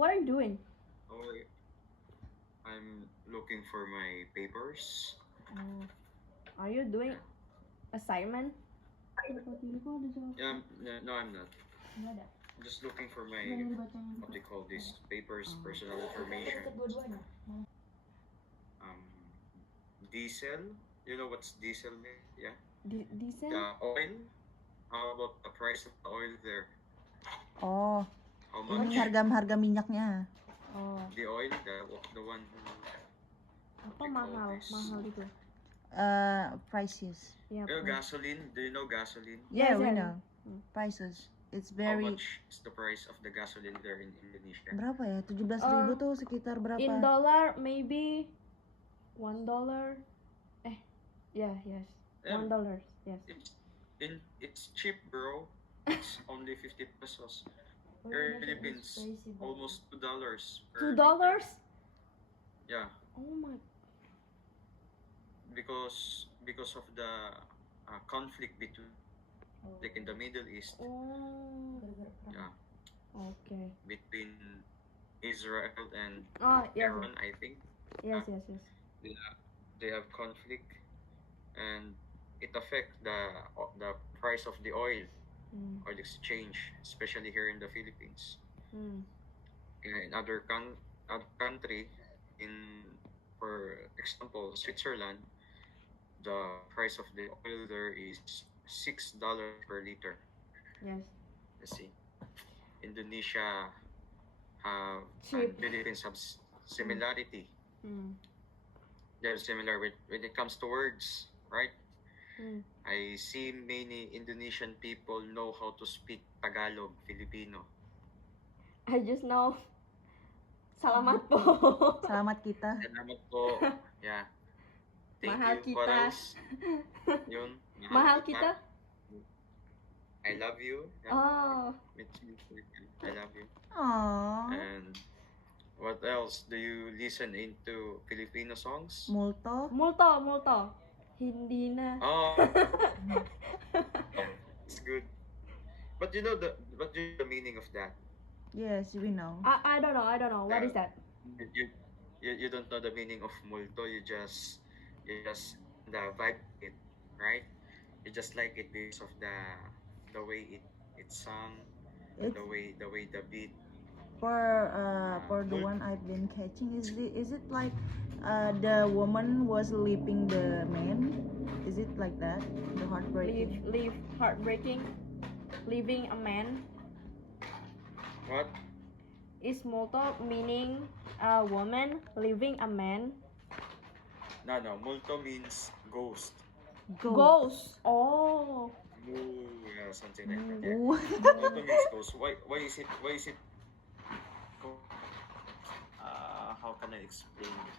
What are you doing? Oh, I'm looking for my papers. Oh. Are you doing assignment? Yeah, no, I'm not. Nggak ada. I'm just looking for my, Yang dibacanya what juga. they call these papers, Oh. personal information. Dua-duanya. Um, Diesel. You know what's diesel mean? Yeah. Diesel? The oil. How about the price of the oil there? Oh, How ini much? harga minyaknya. Oh. The oil, the one who. Apa They call mahal? this. Mahal itu. Prices. Ya. You know gasoline? Do you know gasoline? Yeah, Yes, we yes. know. Prices. It's How very. much is the price of the gasoline there in Indonesia? Berapa ya? 17.000 tuh sekitar berapa? In dollar maybe $1. Yeah, yes. Yeah. $1. Yes. It's cheap, bro. It's only 50 pesos. Here in Philippines, almost $2 per $2? liter. Yeah, Oh my. because of the conflict between, like in the Middle East, Oh. yeah, Okay. between Israel and Oh, yes. Iran, I think. Yes, yes, yes. They have conflict, and it affects the price of the oil or the exchange, especially here in the Philippines. In other country, for example, Switzerland, the price of the oil there is $6 per liter. Yes. Let's see. Indonesia have Cheap. and Philippines have similarity. They're similar when it comes to words, right? I see many Indonesian people know how to speak Tagalog, Filipino. I just know salamat po. Selamat kita. Salamat po. Yeah. Thank Mahal you. What kita. else? Yun. Mahal kita? I love you. Yeah. Oh. I love you. Aww. And what else? Do you listen into Filipino songs? Multo. Multo. Hindi na. Oh, it's good. But you know the meaning of that? Yes, we know. I don't know. What is that? You don't know the meaning of multo. You just the vibe it, right? You just like it because of the way it sung, It's the way the beat. for the one I've been catching. Is it like the woman was leaving the man? Is it like that? The heartbreaking. Leave heartbreaking. Leaving a man. What? Is multo meaning a woman leaving a man? No. Multo means ghost. Ghost. Oh. Ooh, yeah, something like that. Yeah. Ooh. Multo means ghost. Why is it? How can I explain it?